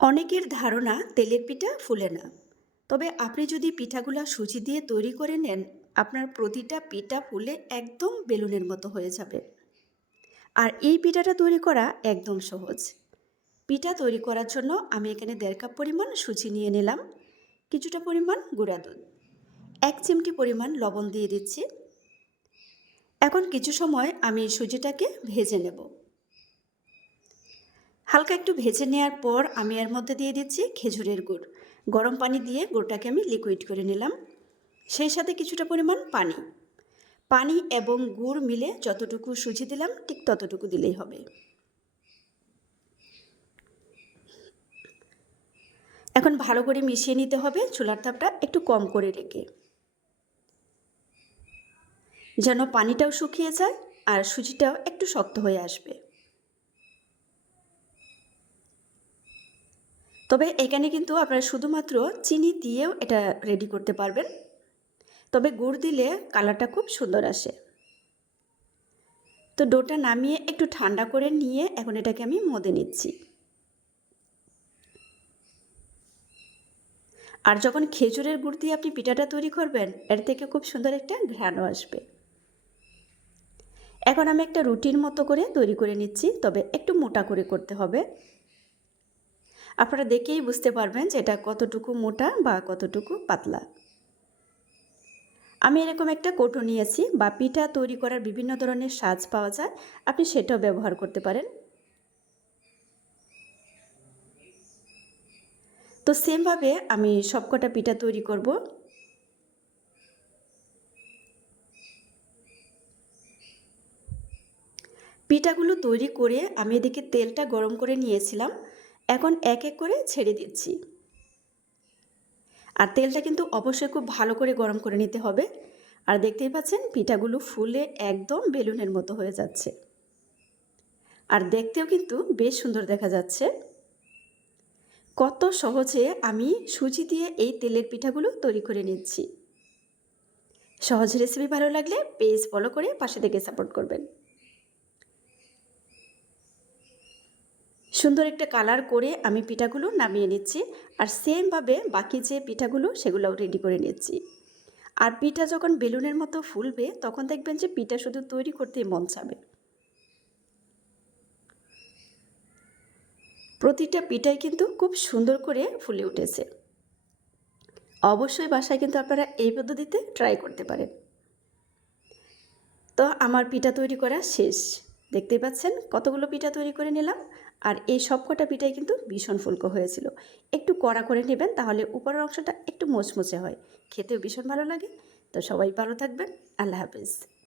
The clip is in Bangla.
অনেকের ধারণা তেলের পিঠা ফুলে না। তবে আপনি যদি পিঠাগুলা সুজি দিয়ে তৈরি করে নেন, আপনার প্রতিটা পিঠা ফুলে একদম বেলুনের মতো হয়ে যাবে। আর এই পিঠাটা তৈরি করা একদম সহজ। পিঠা তৈরি করার জন্য আমি এখানে দেড় কাপ পরিমাণ সুজি নিয়ে নিলাম, কিছুটা পরিমাণ গুঁড়া দুধ। এক চিমটি পরিমাণ লবণ দিয়ে দিচ্ছি। এখন কিছু সময় আমি সুজিটাকে ভেজে নেব। হালকা একটু ভেজে নেওয়ার পর আমি এর মধ্যে দিয়ে দিচ্ছি খেজুরের গুড়। গরম পানি দিয়ে গুড়টাকে আমি লিকুইড করে নিলাম। সেই সাথে কিছুটা পরিমাণ পানি। পানি এবং গুড় মিলে যতটুকু সুজি দিলাম, ঠিক ততটুকু দিলেই হবে। এখন ভালো করে মিশিয়ে নিতে হবে, চুলার তাপটা একটু কম করে রেখে। যেন পানিটাও শুকিয়ে যায় আর সুজিটাও একটু শক্ত হয়ে আসবে। তবে এখানে কিন্তু আপনারা শুধুমাত্র চিনি দিয়েও এটা রেডি করতে পারবেন। তবে গুড় দিলে কালারটা খুব সুন্দর আসে। তো ডোটা নামিয়ে একটু ঠান্ডা করে নিয়ে এখন এটাকে আমি মদে নিচ্ছি। আর যখন খেজুরের গুড় দিয়ে আপনি পিঠাটা তৈরি করবেন, এর থেকে খুব সুন্দর একটা ঘ্রাণও আসবে। এখন আমি একটা রুটির মতো করে তৈরি করে নিচ্ছি, তবে একটু মোটা করে করতে হবে। আপনারা দেখেই বুঝতে পারবেন যে এটা কতটুকু মোটা বা কতটুকু পাতলা। আমি এরকম একটা কোটো নিয়েছি বা পিঠা তৈরি করার বিভিন্ন ধরনের সাজ পাওয়া যায়, আপনি সেটাও ব্যবহার করতে পারেন। তো সেমভাবে আমি সবকটা পিঠা তৈরি করব। পিঠাগুলো তৈরি করে আমি এদিকে তেলটা গরম করে নিয়েছিলাম। এখন এক এক করে ছেড়ে দিচ্ছি। আর তেলটা কিন্তু অবশ্যই খুব ভালো করে গরম করে নিতে হবে। আর দেখতেই পাচ্ছেন, পিঠাগুলো ফুলে একদম বেলুনের মতো হয়ে যাচ্ছে। আর দেখতেও কিন্তু বেশ সুন্দর দেখা যাচ্ছে। কত সহজে আমি সুজি দিয়ে এই তেলের পিঠাগুলো তৈরি করে নিচ্ছি। সহজ রেসিপি ভালো লাগলে পেজ ফলো করে পাশে থেকে সাপোর্ট করবেন। সুন্দর একটা কালার করে আমি পিঠাগুলো নামিয়ে নিচ্ছি আর সেমভাবে বাকি যে পিঠাগুলো সেগুলোও রেডি করে নিচ্ছি। আর পিঠা যখন বেলুনের মতো ফুলবে, তখন দেখবেন যে পিঠা শুধু তৈরি করতেই মন চাবে। প্রতিটা পিঠাই কিন্তু খুব সুন্দর করে ফুলে উঠেছে। অবশ্যই বাসায় কিন্তু আপনারা এই পদ্ধতিতে ট্রাই করতে পারেন। তো আমার পিঠা তৈরি করা শেষ। দেখতেই পাচ্ছেন কতগুলো পিঠা তৈরি করে নিলাম। আর এই সব কটা পিঠাই কিন্তু ভীষণ ফুলকো হয়েছিল। একটু কড়া করে নেবেন তাহলে উপরের অংশটা একটু মোচমোচে হয়। খেতেও ভীষণ ভালো লাগে। তো সবাই ভালো থাকবেন। আল্লাহ হাফিজ।